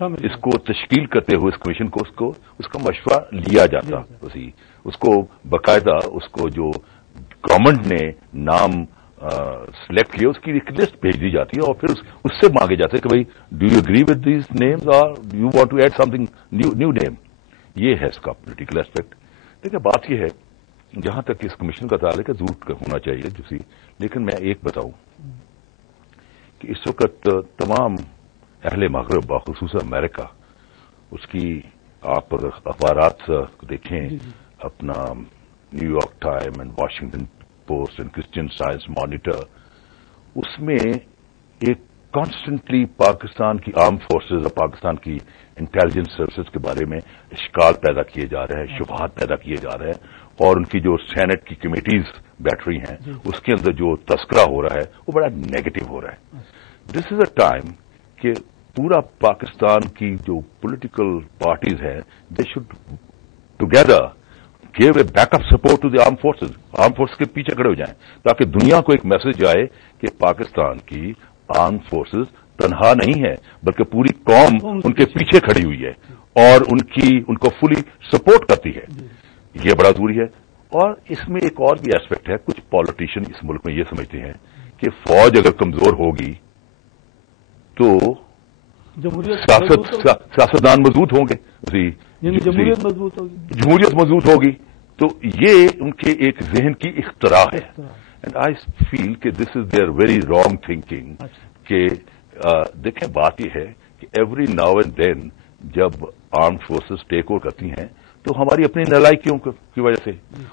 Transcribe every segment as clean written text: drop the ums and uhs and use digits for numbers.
اس کو تشکیل کرتے ہوئے اس کمیشن کو اس کا مشورہ لیا جاتا، اس کو باقاعدہ اس کو جو گورنمنٹ نے نام سلیکٹ کیا اس کی ایک لسٹ بھیج دی جاتی ہے اور پھر اس سے مانگے جاتے ہیں کہ بھائی do you agree with these names اور you want to add something new name. یہ ہے اس کا پولیٹیکل ایسپیکٹ. دیکھیں بات یہ ہے جہاں تک اس کمیشن کا تعلق ہے ضرور ہونا چاہیے لیکن میں ایک بتاؤں کہ اس وقت تمام اہل مغرب بخصوص امریکہ اس کی آپ اخبارات دیکھیں اپنا New York Time and Washington Post and Christian Science Monitor, اس میں ایک کانسٹنٹلی پاکستان کی آرم فورسز اور پاکستان کی انٹیلیجنس سروسز کے بارے میں اشکال پیدا کیے جا رہے ہیں، شبہات پیدا کیے جا رہے ہیں، اور ان کی جو سینٹ کی کمیٹیز بیٹھ رہی ہیں اس کے اندر جو تذکرہ ہو رہا ہے وہ بڑا نیگیٹو ہو رہا ہے. دس از اے ٹائم کہ پورا پاکستان کی جو پولیٹیکل پارٹیز ہیں they should together give a backup support to the arm forces. Arm force کے پیچھے کھڑے ہو جائیں تاکہ دنیا کو ایک میسج آئے کہ پاکستان کی آرم فورسز تنہا نہیں ہے بلکہ پوری قوم ان کے پیچھے کھڑی ہوئی ہے اور ان کو فلی سپورٹ کرتی ہے. یہ بڑا ضروری ہے. اور اس میں ایک اور بھی ایسپیکٹ ہے، کچھ پالیٹیشین اس ملک میں یہ سمجھتے ہیں کہ فوج اگر کمزور ہوگی تو سیاستدان مضبوط ہوں گے، جمہوریت مضبوط ہوگی. تو یہ ان کے ایک ذہن کی اختراع ہے. اینڈ آئی فیل کہ this is their very wrong thinking. کہ دیکھیں بات یہ ہے کہ ایوری ناؤ اینڈ دین جب آرمڈ فورسز ٹیک اوور کرتی ہیں تو ہماری اپنی نالائکیوں کی وجہ سے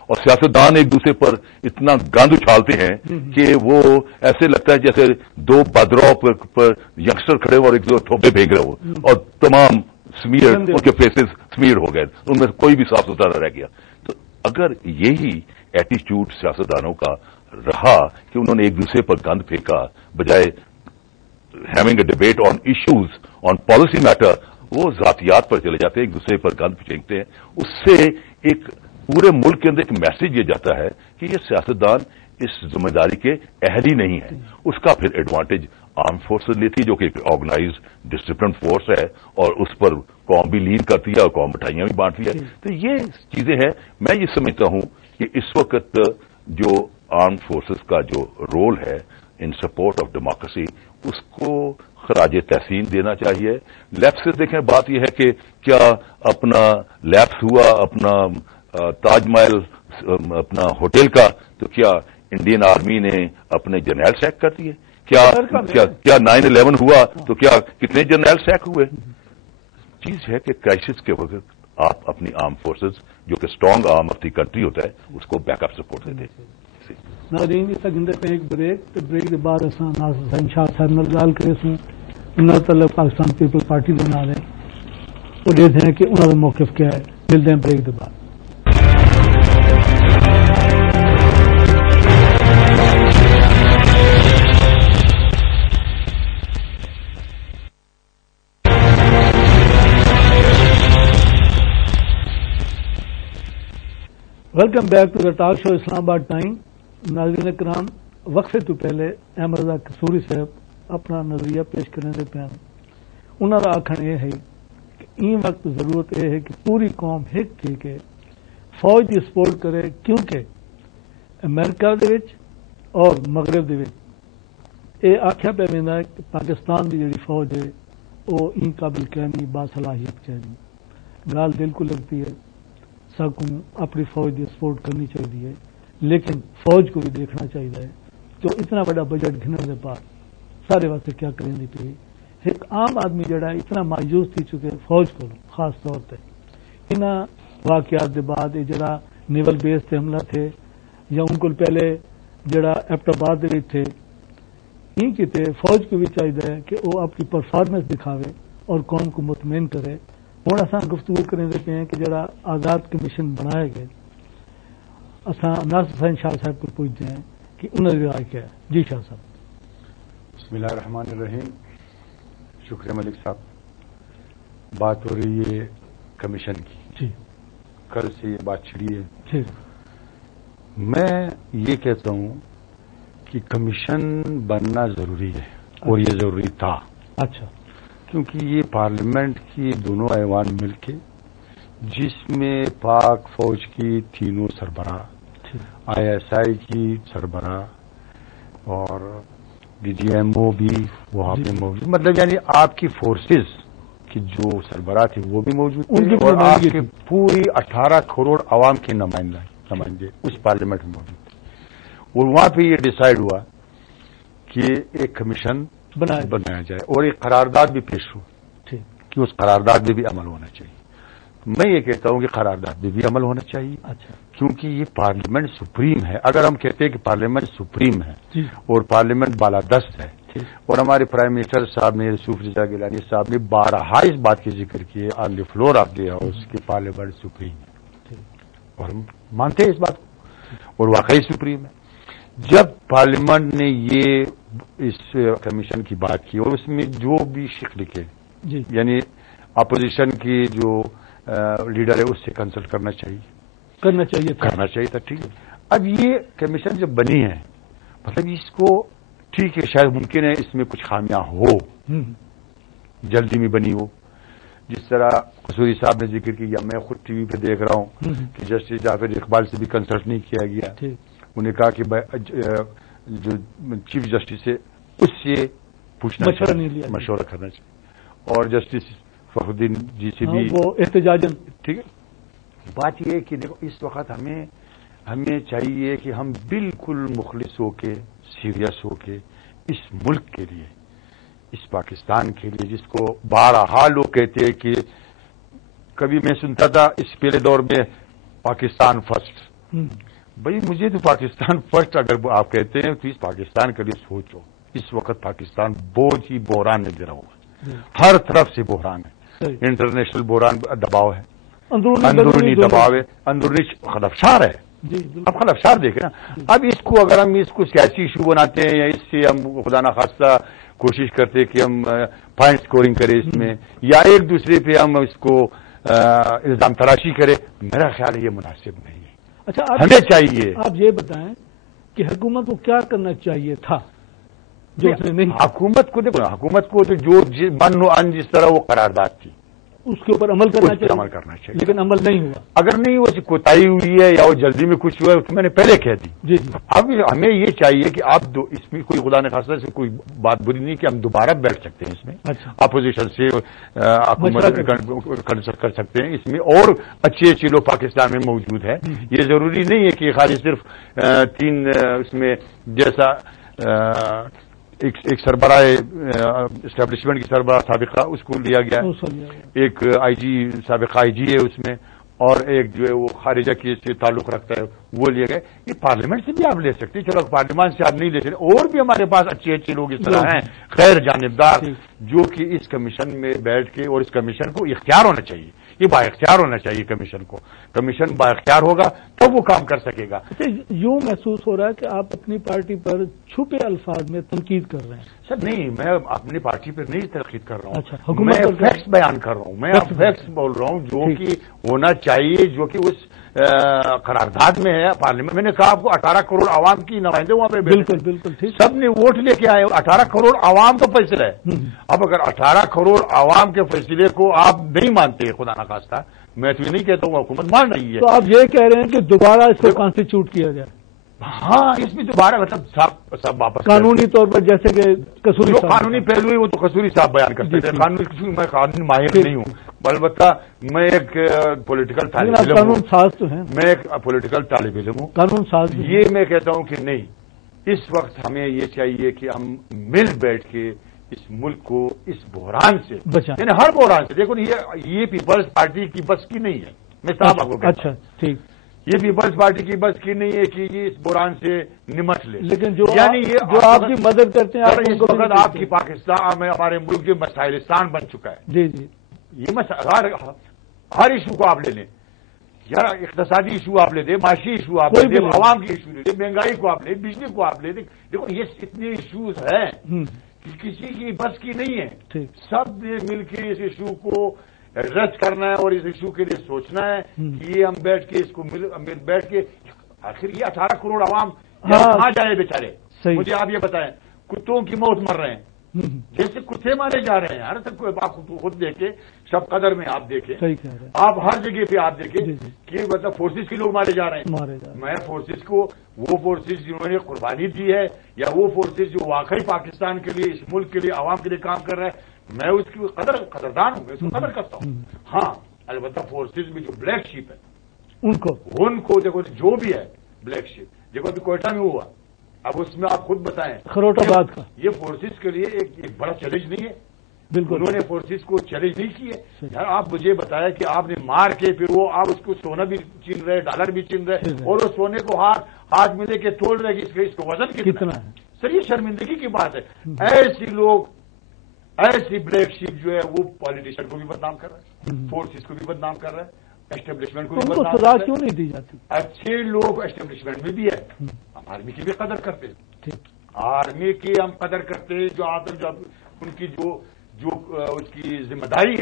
اور سیاستدان ایک دوسرے پر اتنا گند اچھالتے ہیں کہ وہ ایسے لگتا ہے جیسے دو بدرو پر ینگسٹر کھڑے اور ایک دو تھوپے بھیگ رہے ہو اور تمام سمیر ان کے فیسز سمیر ہو گئے، ان میں کوئی بھی صاف ستھرا رہ گیا. تو اگر یہی ایٹیچیوڈ سیاستدانوں کا رہا کہ انہوں نے ایک دوسرے پر گند پھینکا بجائے having a debate on issues on policy matter, وہ ذاتیات پر چلے جاتے ہیں، ایک دوسرے پر گند پھینکتے ہیں. اس سے ایک پورے ملک کے اندر ایک میسج یہ جاتا ہے کہ یہ سیاستدان اس ذمہ داری کے اہل ہی نہیں ہے. اس کا پھر ایڈوانٹیج آرم فورسز لیتی ہے جو کہ ایک آرگنائزڈ ڈسپلن فورس ہے اور اس پر قوم بھی لین کرتی ہے اور قوم مٹھائیاں بھی بانٹتی ہے. تو یہ چیزیں ہیں. میں یہ سمجھتا ہوں کہ اس وقت جو آرم فورسز کا جو رول ہے ان سپورٹ آف ڈیموکریسی اس کو خراج تحسین دینا چاہیے. لیفٹ سے دیکھیں بات یہ ہے کہ کیا اپنا لیپس ہوا اپنا تاج محل اپنا ہوٹل کا تو کیا انڈین آرمی نے اپنے جرنیل سیک کر دیے؟ کیا 9/11 ہوا تو کیا کتنے جرنیل سیک ہوئے؟ چیز ہے کہ کرائسس کے وقت آپ اپنی آرم فورسز جو کہ strong arm of the country ہوتا ہے اس کو بیک اپ سپورٹ دیتے. ناظرین اس گندے پہ ایک بریک کے بعد اصل ناصر حسین شاہ صاحب نے گل کرے سوں انہوں تعلق پاکستان پیپل پارٹی کے نال ہے وہ دیکھتے ہیں کہ انہوں کا موقف کیا ہے. ملتے ہیں بریک کے بعد. Welcome back to the talk show Islamabad time. ناظرین کرام وقفے تو پہلے احمد رضا قصوری صاحب اپنا نظریہ پیش کرنے دے پے انہوں کا آخر یہ ہے کہ این وقت ضرورت یہ ہے کہ پوری قوم ایک تھی کہ فوج کی سپورٹ کرے کیونکہ امریکہ دے وچ اور مغرب دے وچ یہ آخیا پہ ویندا ہے کہ پاکستان کی جڑی فوج ہے وہ این قابل کہنی باصلاحیت کہنی. گال دل کو لگتی ہے سب کو اپنی فوج کی سپورٹ کرنی چاہیے لیکن فوج کو بھی دیکھنا چاہیے کہ اتنا بڑا بجٹ گھننے کے بعد سارے واسطے کیا کریں دی پی. ایک عام آدمی جڑا ہے اتنا مایوس تھی چکے فوج کو خاص طور پہ ان واقعات کے بعد جڑا نیول بیس سے حملہ تھے یا ان کو پہلے جڑا ایبٹ آباد کے تھے این کتے فوج کو بھی چاہیے کہ وہ اپنی پرفارمنس دکھاوے اور قوم کو مطمئن کرے. ہوں اصا گفتگو کریں پے ہیں کہ جڑا آزاد کمیشن بنائے گئے اصا ناصر حسین شاہ صاحب کو پوچھتے ہیں کہ انہوں نے رائے کیا ہے. جی شاہ صاحب. بسم اللہ الرحمن الرحیم. شکریہ ملک صاحب. بات ہو رہی ہے کمیشن کی. جی کل سے یہ بات چھڑی ہے. جی میں یہ کہتا ہوں کہ کمیشن بننا ضروری ہے اور یہ ضروری تھا. اچھا کیونکہ یہ پارلیمنٹ کی دونوں ایوان مل کے، جس میں پاک فوج کی تینوں سربراہ، ISI کی سربراہ اور DGMO بھی وہاں پہ موجود، مطلب یعنی آپ کی فورسز کی جو سربراہ تھے وہ بھی موجود تھے، اور آپ کے پوری 18 کروڑ عوام کے نمائندے اس پارلیمنٹ میں موجود تھے، اور وہاں پہ یہ ڈیسائیڈ ہوا کہ ایک کمیشن بنایا جائے اور ایک قرارداد بھی پیش ہو کہ اس قرارداد میں بھی عمل ہونا چاہیے۔ میں یہ کہتا ہوں کہ قرارداد میں بھی عمل ہونا چاہیے، کیونکہ یہ پارلیمنٹ سپریم ہے۔ اگر ہم کہتے ہیں کہ پارلیمنٹ سپریم ہے اور پارلیمنٹ بالادست ہے، اور ہمارے پرائم منسٹر صاحب نے، یوسف رضا گیلانی صاحب نے بارہا اس بات کے ذکر کیے آن دی فلور آف دی ہاؤس کہ پارلیمنٹ سپریم ہے، اور ہم مانتے ہیں اس بات کو، اور واقعی سپریم ہے۔ جب پارلیمنٹ نے یہ اس کمیشن کی بات کی اور اس میں جو بھی شک لکھے، یعنی اپوزیشن کی جو لیڈر ہے اس سے کنسلٹ کرنا چاہیے تھا، ٹھیک ہے۔ اب یہ کمیشن جب بنی ہے، مطلب اس کو ٹھیک ہے، شاید ممکن ہے اس میں کچھ خامیاں ہو، جلدی میں بنی ہو، جس طرح قصوری صاحب نے ذکر کیا، میں خود ٹی وی پہ دیکھ رہا ہوں کہ جسٹس جعفر اقبال سے بھی کنسلٹ نہیں کیا گیا، انہوں نے کہا کہ جو چیف جسٹس ہے اس سے پوچھنا چاہیے، مشورہ کرنا چاہیے، اور جسٹس فخر الدین جی سے بھی وہ احتجاجن، ٹھیک ہے۔ بات یہ ہے کہ دیکھو اس وقت ہمیں چاہیے کہ ہم بالکل مخلص ہو کے، سیریس ہو کے اس ملک کے لیے، اس پاکستان کے لیے، جس کو بارہا لوگ کہتے ہیں کہ کبھی میں سنتا تھا اس پہلے دور میں پاکستان فرسٹ، بھائی مجھے تو پاکستان فرسٹ اگر آپ کہتے ہیں تو اس پاکستان کے لیے سوچو، اس وقت پاکستان بہت ہی بحران میں گرا ہوا ہے، ہر طرف سے بحران ہے، انٹرنیشنل بحران دباؤ ہے، اندرونی دباؤ ہے، اندرونی خلفشار ہے۔ اب خلفشار دیکھیں نا، اب اس کو اگر ہم اس کو سیاسی ایشو بناتے ہیں یا اس سے ہم خدا نخواستہ کوشش کرتے ہیں کہ ہم پوائنٹ سکورنگ کریں اس میں، یا ایک دوسرے پہ ہم اس کو الزام تراشی کریں، میرا خیال ہے یہ مناسب نہیں ہے۔ اچھا، ہمیں چاہیے، آپ یہ بتائیں کہ حکومت کو کیا کرنا چاہیے تھا جو اس نے نہیں؟ حکومت کو دیکھو، حکومت کو تو جو من و ان جس طرح وہ قرارداد تھی اس کے اوپر عمل کرنا چاہیے، لیکن عمل نہیں ہوا۔ اگر نہیں وہ کوتاہی ہوئی ہے یا وہ جلدی میں کچھ ہوا ہے تو میں نے پہلے کہہ دی۔ اب ہمیں یہ چاہیے کہ آپ اس میں کوئی خدا نخواستہ سے کوئی بات بری نہیں کہ ہم دوبارہ بیٹھ سکتے ہیں اس میں، اپوزیشن سے کنسلٹ کر سکتے ہیں اس میں، اور اچھے لوگ پاکستان میں موجود ہے۔ یہ ضروری نہیں ہے کہ خالی صرف 3 اس میں جیسا ایک سربراہ اسٹیبلشمنٹ کی سربراہ سابقہ اس کو لیا گیا، ایک IG سابقہ IG ہے اس میں، اور ایک جو ہے وہ خارجہ کی سے تعلق رکھتا ہے وہ لیا گیا۔ یہ پارلیمنٹ سے بھی آپ لے سکتے ہیں، چلو پارلیمان سے آپ نہیں لے سکتے، اور بھی ہمارے پاس اچھے لوگ اس طرح ہیں خیر جانبدار جو کہ اس کمیشن میں بیٹھ کے، اور اس کمیشن کو اختیار ہونا چاہیے، یہ با اختیار ہونا چاہیے کمیشن با اختیار ہوگا تب وہ کام کر سکے گا۔ یوں محسوس ہو رہا ہے کہ آپ اپنی پارٹی پر چھپے الفاظ میں تنقید کر رہے ہیں۔ سر نہیں، میں اپنی پارٹی پر نہیں تنقید کر رہا ہوں، میں فیکٹس بیان کر رہا ہوں، میں فیکٹس بول رہا ہوں جو کہ ہونا چاہیے، جو کہ اس قرارداد میں ہے پارلیمنٹ۔ میں نے کہا آپ کو 18 کروڑ عوام کی نمائندے وہاں پہ بالکل سب نے ووٹ لے کے آئے، 18 کروڑ عوام کا فیصلہ ہے۔ اب اگر 18 کروڑ عوام کے فیصلے کو آپ نہیں مانتے، خدا نخواستہ، میں تو یہ نہیں کہتا ہوں حکومت مان رہی ہے، تو آپ یہ کہہ رہے ہیں کہ دوبارہ اس کو کانسٹیچیوٹ کیا جائے؟ ہاں، اس میں دوبارہ مطلب سب واپس قانونی طور پر، جیسے کہ قصوری جو قانونی پہلو ہے وہ تو قصوری صاحب بیان کرتے ہیں، قانونی میں قانونی ماہر نہیں ہوں، البتہ میں ایک پولیٹیکل طالب علم ہوں، قانون ساز تو ہیں، میں ایک پولیٹیکل طالب علم ہوں، قانون ساز یہ میں کہتا ہوں کہ نہیں، اس وقت ہمیں یہ چاہیے کہ ہم مل بیٹھ کے اس ملک کو اس بحران سے بچائیں، یعنی ہر بحران سے۔ دیکھو یہ پیپلز پارٹی کی بس کی نہیں ہے، میں صاحب آپ کو کہتا ہوں، اچھا ٹھیک، یہ پیپلز پارٹی کی بس کی نہیں ہے کہ یہ اس بحران سے نمٹ لے، لیکن جو یعنی جو آپ کی مدد کرتے ہیں، اس وقت آپ کی پاکستان میں ہمارے ملک جو مسائلستان بن چکا ہے، جی یہ ہر ایشو کو آپ لے لیں، یا اقتصادی ایشو آپ لے دیں، معاشی ایشو آپ لے دیں، عوام کی ایشو لے دیں، مہنگائی کو آپ لے، بجلی کو آپ لے دیں، دیکھو یہ اتنے ایشوز ہیں کسی کی بس کی نہیں ہے، سب نے مل کے اس ایشو کو ایڈریس کرنا ہے اور اس ایشو کے لیے سوچنا ہے کہ یہ ہم بیٹھ کے اس کو بیٹھ کے آخر یہ 18 کروڑ عوام کہاں جائے بیچارے؟ مجھے آپ یہ بتائیں، کتوں کی موت مر رہے ہیں، جیسے کتے مارے جا رہے ہیں یار. آپ خود دیکھیں، شب قدر میں آپ دیکھیں، صحیح کہہ رہے ہیں. آپ ہر جگہ پہ آپ دیکھیں کہ مطلب فورسز کے لوگ مارے جا رہے ہیں. میں فورسز کو، وہ فورسز جنہوں نے قربانی دی ہے، یا وہ فورسز جو واقعی پاکستان کے لیے، اس ملک کے لیے، عوام کے لیے کام کر رہا ہے، میں اس کی قدردان ہوں، میں اس کو قدر کرتا ہوں. ہاں البتہ فورسز میں جو بلیک شیپ ہے ان کو دیکھو، جو بھی ہے بلیک شیپ، دیکھو ابھی کوئٹہ میں ہوا، اب اس میں آپ خود بتائیں، خروٹ آباد کا یہ فورسز کے لیے ایک بڑا چیلنج نہیں ہے؟ بالکل انہوں نے فورسز کو چیلنج نہیں کیے. یار آپ مجھے بتایا کہ آپ نے مار کے پھر وہ آپ اس کو سونا بھی چین رہے، ڈالر بھی چین رہے، اور وہ سونے کو ہاتھ میں لے کے توڑ رہے کہ اس کا وزن کتنا ہے. سر یہ شرمندگی کی بات ہے. ایسی لوگ، ایسی بلیک شیپ جو ہے وہ پالیٹیشین کو بھی بدنام کر رہے ہیں، فورسز کو بھی بدنام کر رہے ہیں، اسٹیبلشمنٹ کو بھی بدنام کر رہے ہیں. کیوں نہیں دی جاتی؟ اچھے لوگ اسٹیبلشمنٹ میں بھی ہے. ہم آرمی کی بھی قدر کرتے ہیں، آرمی کی ہم قدر کرتے ہیں، جو ان کی جو اس کی ذمہ داری